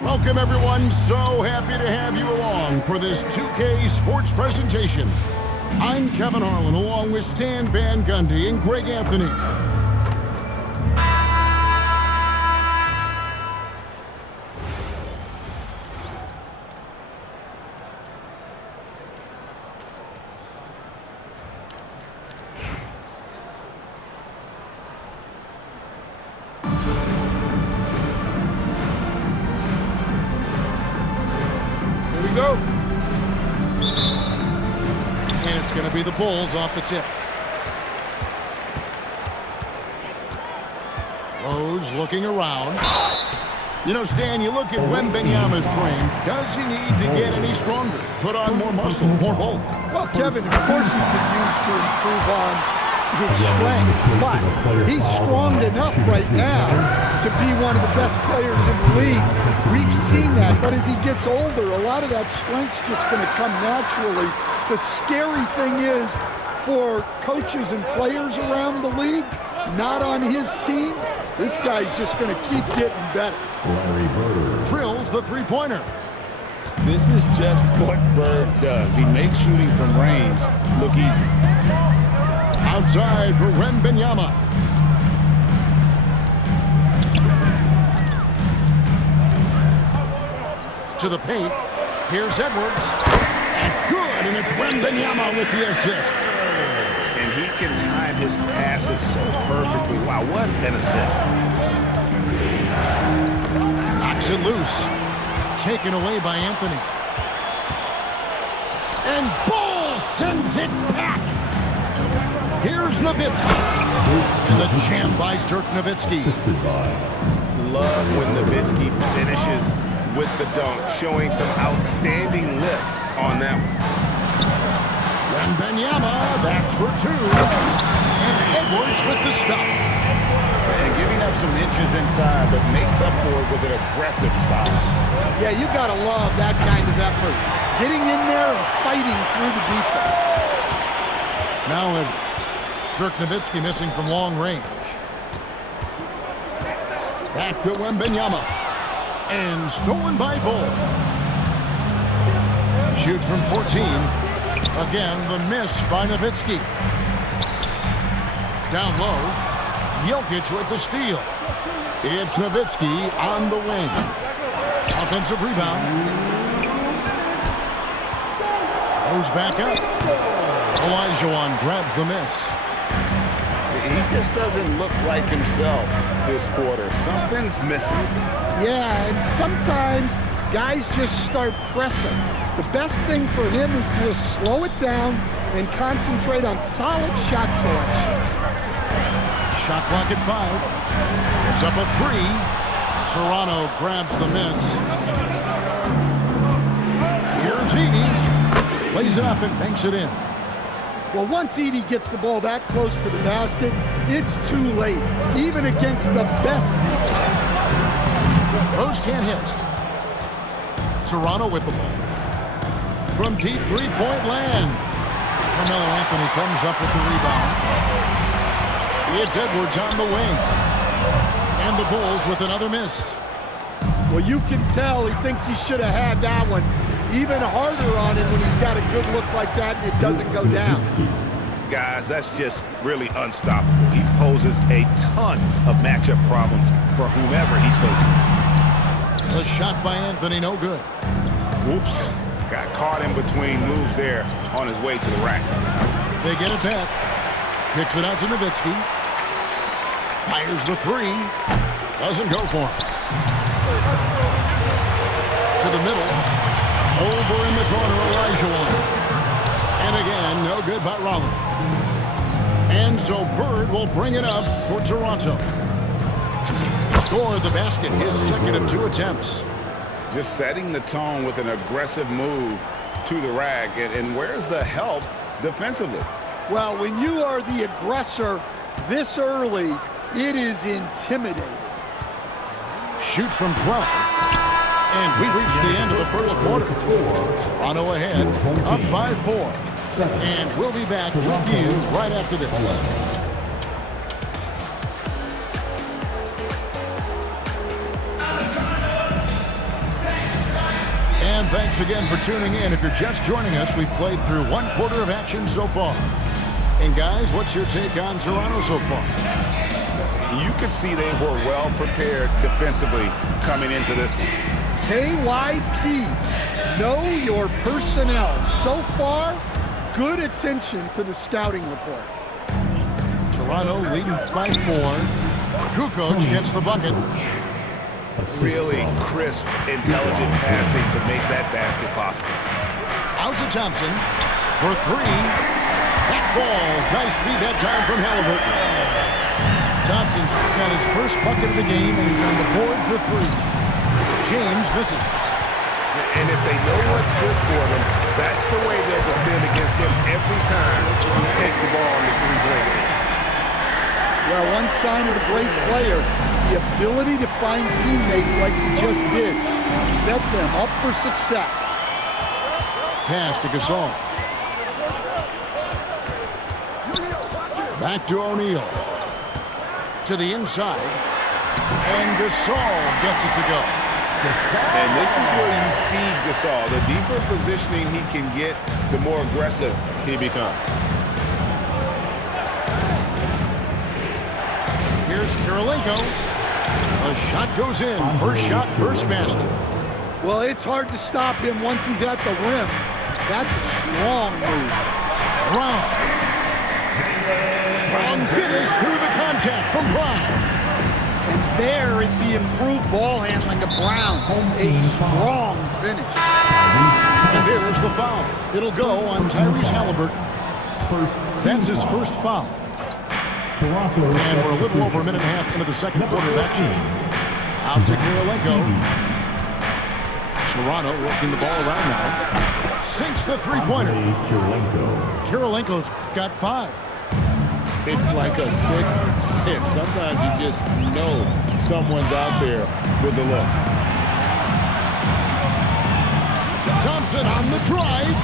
Welcome, everyone. So happy to have you along for this 2K Sports presentation. I'm Kevin Harlan, along with Stan Van Gundy and Greg Anthony. Go. And it's going to be the Bulls off the tip. Rose looking around. You know, Stan, you look at Wembanyama's frame. Does he need to get any stronger? Put on more muscle, more bulk? Well, Kevin, of course he could use to improve on his strength, but he's strong enough right now to be one of the best players in the league. We've seen that, but as he gets older, a lot of that strength's just going to come naturally. The scary thing is, for coaches and players around the league, not on his team, this guy's just going to keep getting better. Drills the three-pointer. This is just what Bird does. He makes shooting from range look easy. Outside for Wembanyama. To the paint. Here's Edwards. That's good, and it's Wembanyama with the assist. And he can time his passes so perfectly. Wow, what an assist. Knocks it loose. Taken away by Anthony. And Ball sends it back. Here's Nowitzki. And the jam by Dirk Nowitzki. Love when Nowitzki finishes with the dunk, showing some outstanding lift on that one. Wembanyama, that's for two. And Edwards with the stuff. And giving up some inches inside, but makes up for it with an aggressive stop. Yeah, you gotta love that kind of effort. Getting in there and fighting through the defense. Now Edwards. Dirk Nowitzki missing from long range. Back to Wembanyama. And stolen by Bull. Shoots from 14. Again, the miss by Nowitzki. Down low. Jokic with the steal. It's Nowitzki on the wing. Offensive rebound. Goes back up. Olajuwon grabs the miss. He just doesn't look like himself this quarter. Something's missing. Yeah, and sometimes guys just start pressing. The best thing for him is to just slow it down and concentrate on solid shot selection. Shot clock at 5. It's up a 3. Toronto grabs the miss. Here's Edey. Lays it up and banks it in. Well, once Edey gets the ball that close to the basket, it's too late, even against the best defense. Rose can't hit. Toronto with the ball. From deep three-point land. Carmelo Anthony comes up with the rebound. It's Edwards on the wing. And the Bulls with another miss. Well, you can tell he thinks he should have had that one. Even harder on him when he's got a good look like that and it doesn't go down. Guys, that's just really unstoppable. He poses a ton of matchup problems for whomever he's facing. A shot by Anthony, no good. Oops. Got caught in between moves there on his way to the rack. They get it back. Kicks it out to Nowitzki. Fires the 3. Doesn't go for him. To the middle. Over in the corner, Olajuwon. And again, no good by Raleigh. And so Bird will bring it up for Toronto. Scored the basket, his second of 2 attempts. Just setting the tone with an aggressive move to the rack. And where's the help defensively? Well, when you are the aggressor this early, it is intimidating. Shoots from 12. And we reach the end of the first quarter. Toronto ahead, up by 4. And we'll be back with you right after this. And thanks again for tuning in. If you're just joining us, we've played through one quarter of action so far. And guys, what's your take on Toronto so far? You could see they were well prepared defensively coming into this one. KYP, know your personnel. So far, good attention to the scouting report. Toronto leading by 4. Kukoc gets the bucket. Really crisp, intelligent passing to make that basket possible. Out to Thompson for 3. That falls. Nice feed that time from Halliburton. Thompson's got his first bucket of the game, and he's on the board for 3. James misses. And if they know what's good for them, that's the way they'll defend against him every time he takes the ball in the three-point range. Well, one sign of a great player, the ability to find teammates like he just did. Set them up for success. Pass to Gasol. Back to O'Neal. To the inside. And Gasol gets it to go. And this is where you feed Gasol. The deeper positioning he can get, the more aggressive he becomes. Here's Kirilenko. A shot goes in. First shot, first basket. Well, it's hard to stop him once he's at the rim. That's a strong move. Brown. Strong finish through the contact from Brown. And there is the improved ball handling of Brown. A strong finish. And there's the foul. It'll go on Tyrese Halliburton. That's his first foul. And we're a little over a minute and a half into the second quarter of action. Out to Kirilenko. Toronto working the ball around now. Sinks the three-pointer. Kirilenko's got 5. It's like a sixth sense. Sometimes you just know someone's out there with the look. Thompson on the drive.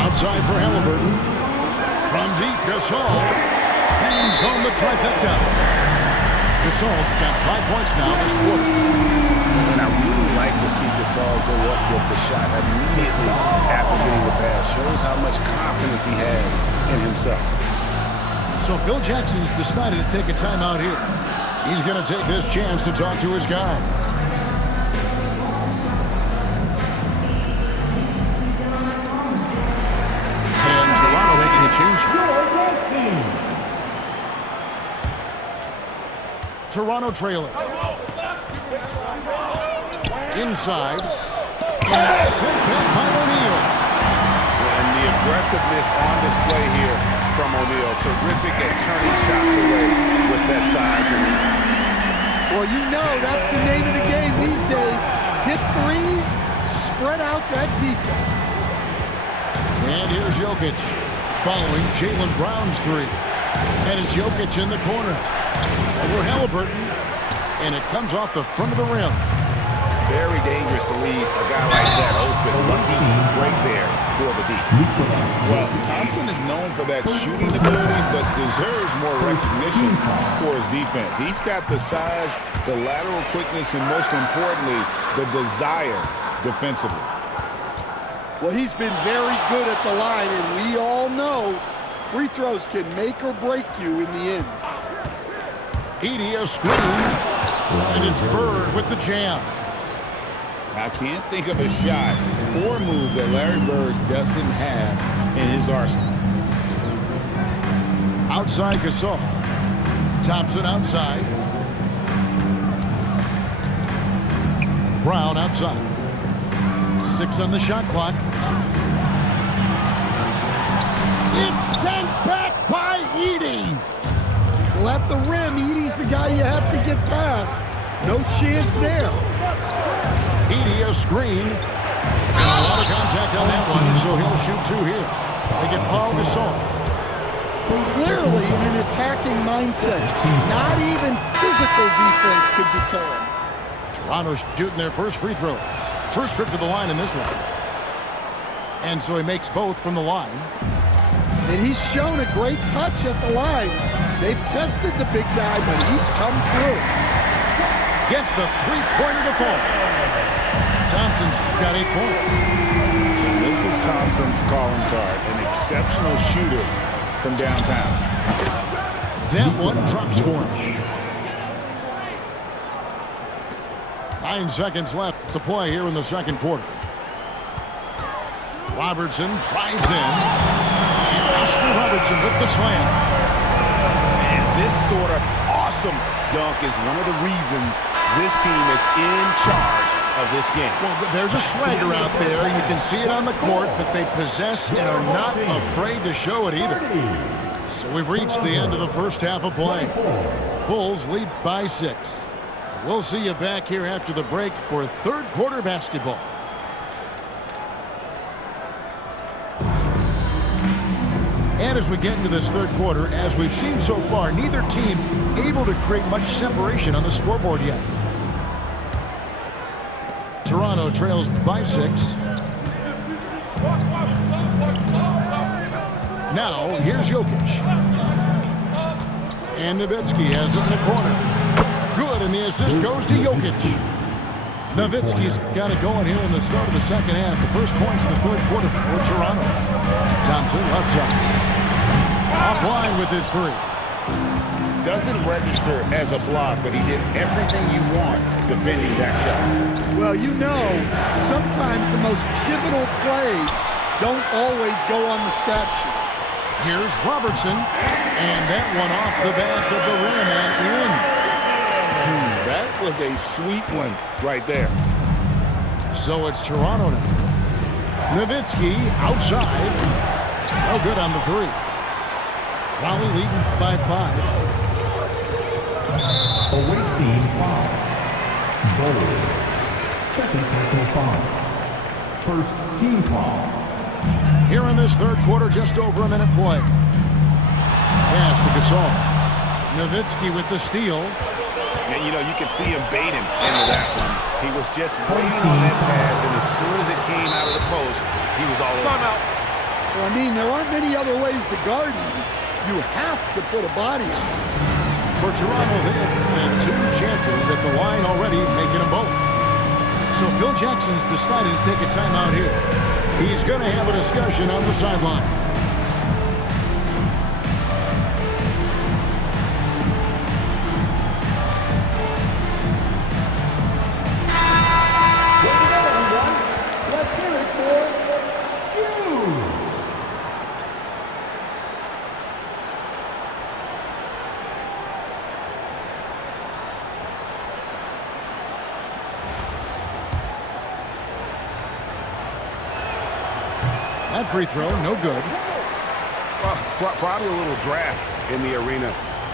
Outside for Halliburton. From deep, Gasol. Hangs on the trifecta. Gasol's got 5 points now this quarter. And I really like to see Gasol go up with the shot immediately after getting the pass. Shows how much confidence he has in himself. So Phil Jackson's decided to take a timeout here. He's going to take this chance to talk to his guy. And Toronto making a change. Toronto trailing. Inside. And sent back by O'Neal. And the aggressiveness on display here from O'Neal. Terrific at turning shots away with that size. Well, you know that's the name of the game these days. Hit threes, spread out that defense. And here's Jokic following Jaylen Brown's 3. And it's Jokic in the corner. Over Halliburton. And it comes off the front of the rim. Very dangerous to leave a guy like that open. Lucky right there for the deep. Well, Thompson is known for that shooting ability, but deserves more recognition for his defense. He's got the size, the lateral quickness, and most importantly, the desire defensively. Well, he's been very good at the line, and we all know free throws can make or break you in the end. Edey a screen. And it's Bird with the jam. I can't think of a shot or move that Larry Bird doesn't have in his arsenal. Outside Gasol. Thompson outside. Brown outside. 6 on the shot clock. It's sent back by Edey. Well, at the rim, Edey's the guy you have to get past. No chance there. Edey a screen. And a lot of contact on that one, so he'll shoot 2 here. They get Paul Gasol. Clearly in an attacking mindset. Not even physical defense could deter him. Toronto's shooting their first free throws. First trip to the line in this one. And so he makes both from the line. And he's shown a great touch at the line. They've tested the big guy, but he's come through. Gets the three-pointer to fall. Thompson's got 8 points. And this is Thompson's calling card. An exceptional shooter from downtown. That one drops for him. 9 seconds left to play here in the second quarter. Robertson drives in. And Oscar Robertson with the slam. And this sort of awesome dunk is one of the reasons this team is in charge of this game. Well, there's a swagger out there. You can see it on the court that they possess and are not afraid to show it either. So we've reached the end of the first half of play. Bulls lead by 6. We'll see you back here after the break for third quarter basketball. And as we get into this third quarter, as we've seen so far, neither team able to create much separation on the scoreboard yet. Toronto trails by 6. Now, here's Jokic. And Nowitzki has it in the corner. Good, and the assist goes to Jokic. Nowitzki's got it going here in the start of the second half. The first points in the third quarter for Toronto. Thompson, left side. Offline with his 3. Doesn't register as a block, but he did everything you want defending that shot. Well, you know, sometimes the most pivotal plays don't always go on the stat sheet. Here's Robertson, and that one off the back of the rim and in. That was a sweet one right there. So it's Toronto now. Nowitzki outside. No good on the 3. Raleigh leading by 5. Away team foul. Bowl. Second personal foul. First team foul. Here in this third quarter, just over a minute play. Pass to Gasol. Nowitzki with the steal. And, you know, you could see him baiting into that one. He was just waiting on that pass, and as soon as it came out of the post, he was all over. Timeout. Well, I mean, there aren't many other ways to guard him. You have to put a body on him. For Toronto, they have had 2 chances at the line already, making them both. So Phil Jackson's decided to take a timeout here. He's going to have a discussion on the sideline. That free throw, no good. Well, probably a little draft in the arena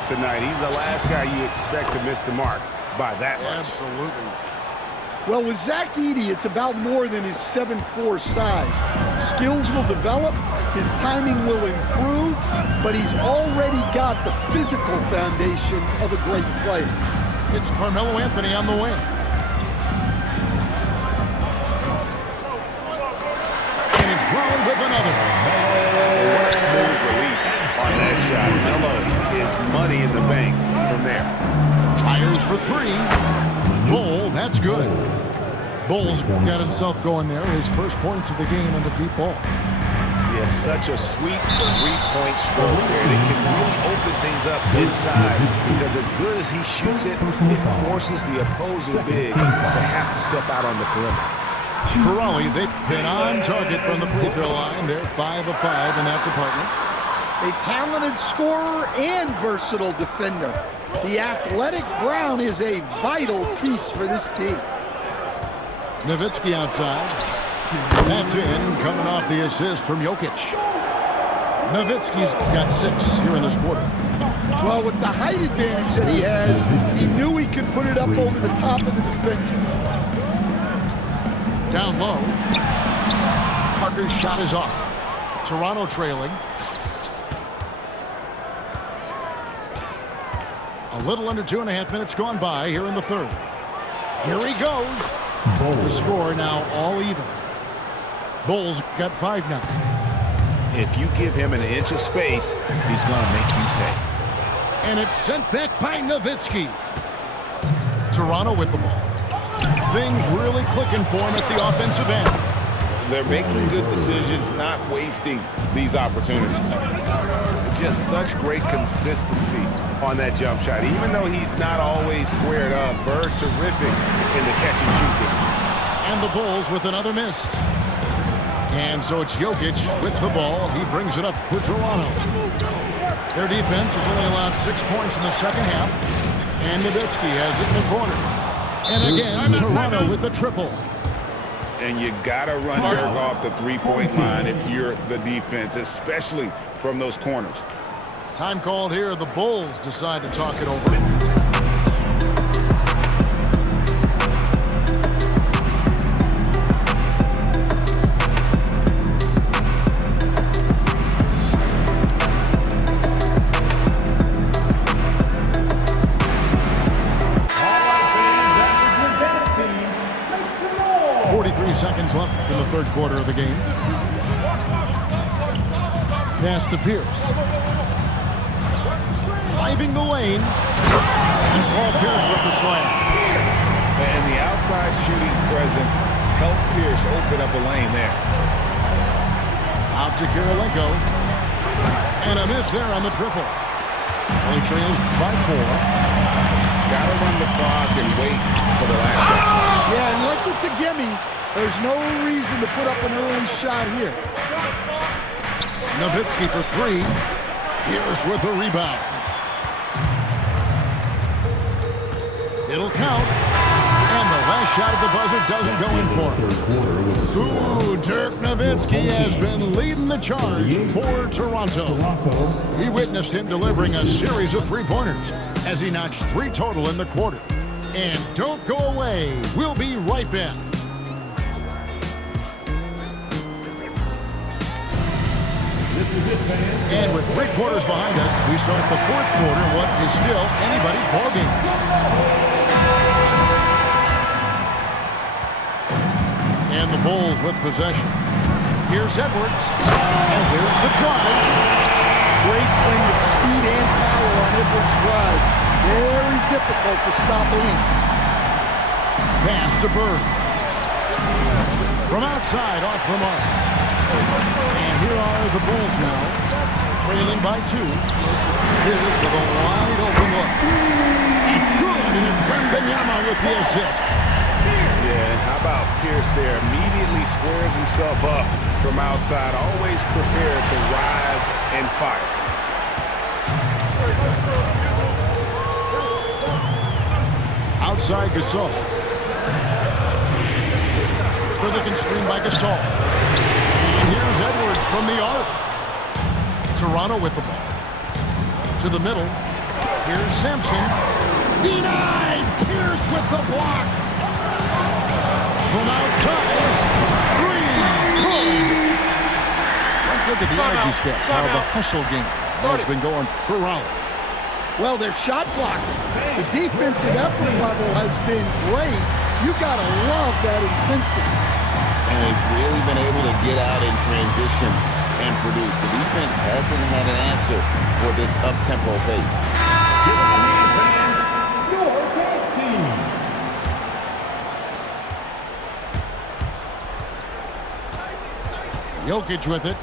tonight. He's the last guy you expect to miss the mark by that much. Absolutely. Well, with Zach Edey, it's about more than his 7'4" size. Skills will develop, his timing will improve, but he's already got the physical foundation of a great player. It's Carmelo Anthony on the wing. And it's Raleigh with another. What a smooth release on that shot. Melo is money in the bank from there. Fires for 3. Bull, that's good. Bull's got himself going there. His first points of the game on the deep ball. Yeah, such a sweet 3-point stroke there. It can really open things up inside because as good as he shoots it, it forces the opposing big to have to step out on the perimeter. For Raleigh, they've been on target from the free throw line. They're 5 of 5 in that department. A talented scorer and versatile defender. The athletic Brown is a vital piece for this team. Nowitzki outside. That's in, coming off the assist from Jokic. Nowitzki's got 6 here in this quarter. Well, with the height advantage that he has, he knew he could put it up over the top of the defender. Down low. Parker's shot is off. Toronto trailing. A little under 2.5 minutes gone by here in the third. Here he goes. The score now all even. Bulls got 5 now. If you give him an inch of space, he's going to make you pay. And it's sent back by Nowitzki. Toronto with the ball. things really clicking for him at the offensive end. They're making good decisions, not wasting these opportunities. Just such great consistency on that jump shot. Even though he's not always squared up, Bird terrific in the catch and shoot game. And the Bulls with another miss. And so it's Jokic with the ball. He brings it up for Toronto. Their defense has only allowed 6 points in the second half. And Nowitzki has it in the corner. And again, Toronto with the triple. And you got to run Dirk off the three-point line if you're the defense, especially from those corners. Time called here. The Bulls decide to talk it over. Seconds left in the third quarter of the game. Pass to Pierce. Driving the lane. And Paul Pierce with the slam. And the outside shooting presence helped Pierce open up a lane there. Out to Kirilenko. And a miss there on the triple. Only trails by 4. Gotta run the clock and wait for the last shot. Yeah, unless it's a gimme, there's no reason to put up an early shot here. Nowitzki for 3. Pierce with a rebound. It'll count. And the last shot at the buzzer doesn't go in for him. Ooh, Dirk Nowitzki has been leading the charge for Toronto. He witnessed him delivering a series of three-pointers as he notched 3 total in the quarter. And don't go away. We'll be right back. And with 3 quarters behind us, we start the fourth quarter, what is still anybody's ballgame. And the Bulls with possession. Here's Edwards. And there's the drive. Great blend of speed and power on Edwards' drive. Very difficult to stop in. Pass to Bird. From outside, off the mark. And here are the Bulls now, trailing by 2. Here's with a wide open look. It's good, and it's Wembanyama with the assist. Yeah, and how about Pierce there? Immediately squares himself up from outside, always prepared to rise and fire. Outside Gasol. Good-looking screen by Gasol. And here's Edwards from the arc. Toronto with the ball. To the middle. Here's Sampson. Denied! Pierce with the block. From outside. 3. Good. Let's look at the energy stats. How the hustle game has been going for Raleigh. Well, their shot blocking. The defensive effort level has been great. You got to love that intensity. And they've really been able to get out in transition and produce. The defense hasn't had an answer for this up-tempo pace. Give them a hand, fans. Your dance team. Jokic with it.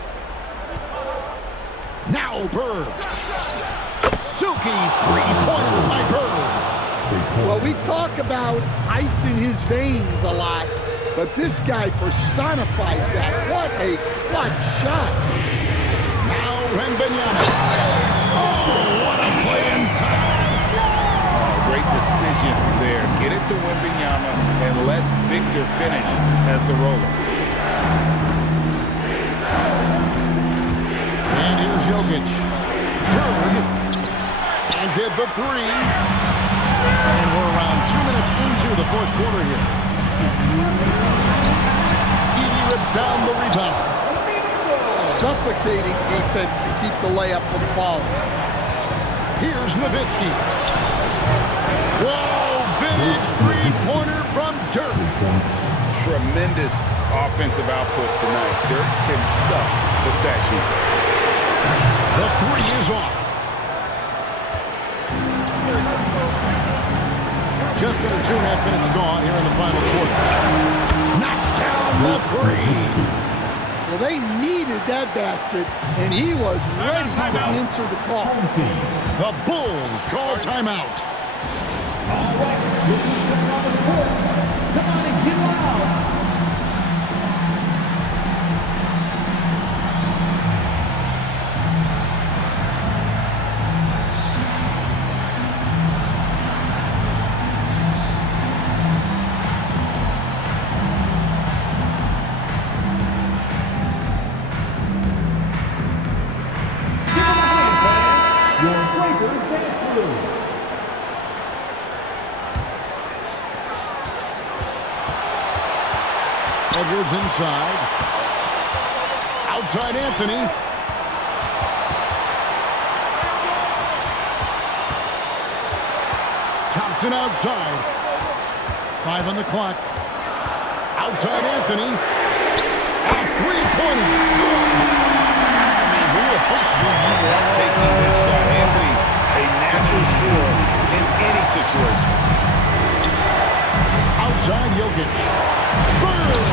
Now Bird. Silky three-pointer by Bird. Well, we talk about ice in his veins a lot, but this guy personifies that. What a clutch shot. Now Wembanyama. Oh, what a play inside. Oh, great decision there. Get it to Wembanyama and let Victor finish as the roller. And here's Jokic. Bird. And did the 3. And we're around 2 minutes into the fourth quarter here. He rips down the rebound. Suffocating defense to keep the layup from falling. Here's Nowitzki. Whoa, vintage three-pointer from Dirk. Tremendous offensive output tonight. Dirk can stuff the stat sheet. The 3 is off. just under 2.5 minutes gone here in the final quarter. Knocks down the three. Well, they needed that basket, and he was ready to answer the call. The Bulls call timeout. All right, this is the number 4. Come on and get loud. Edwards inside. Outside Anthony. Thompson outside. 5 on the clock. Outside Anthony. A three-pointer. I mean, who else do you want taking this shot? Anthony, a natural scorer in any situation. Outside Jokic. Bird.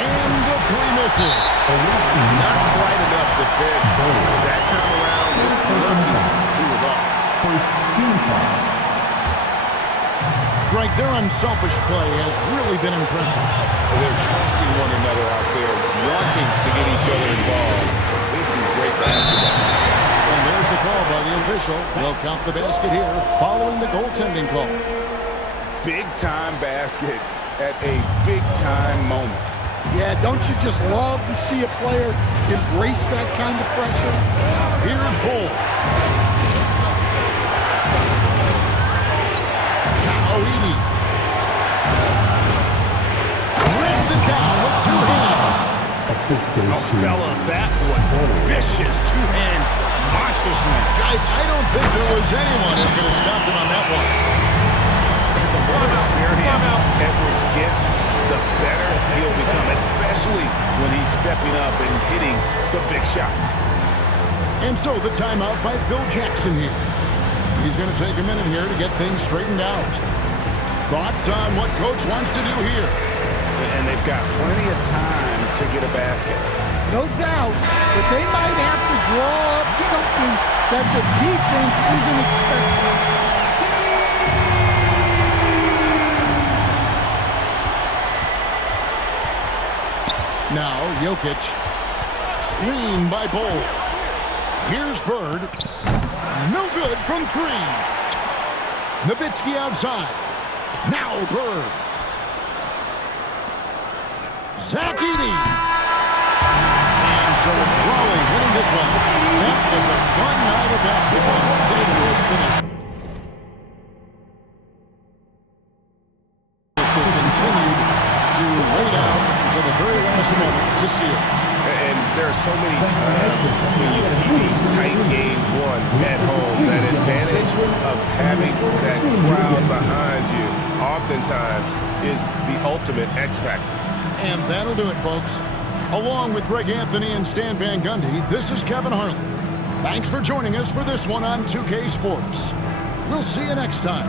And the three misses. Not quite enough defense. That time around, just lucky he was off. First team foul. Greg, their unselfish play has really been impressive. They're trusting one another out there, wanting to get each other involved. This is great basketball. And there's the call by the official. They'll count the basket here following the goaltending call. Big-time basket at a big-time moment. Yeah, don't you just love to see a player embrace that kind of pressure? Here's Bull. Now Edey. Rips it down with 2 hands. Oh, fellas, that was vicious two-hand monstersman. Guys, I don't think there was anyone who could have stopped him on that one. The more experience Edwards gets, the better he'll become, especially when he's stepping up and hitting the big shots. And so the timeout by Phil Jackson here. He's going to take a minute here to get things straightened out. Thoughts on what Coach wants to do here? And they've got plenty of time to get a basket. No doubt, but they might have to draw up something that the defense isn't expecting. Now, Jokic. Screen by Bull. Here's Bird. No good from 3. Nowitzki outside. Now Bird. Zach Edey. And so it's Raleigh winning this one. That was a fun night of basketball. Dangerous finish. Continued to wait out until the very last moment to see it. And there are so many times when you see these tight games won at home, that advantage of having that crowd behind you oftentimes is the ultimate X factor. And that'll do it, folks. Along with Greg Anthony and Stan Van Gundy, this is Kevin Harlan. Thanks for joining us for this one on 2K Sports. We'll see you next time.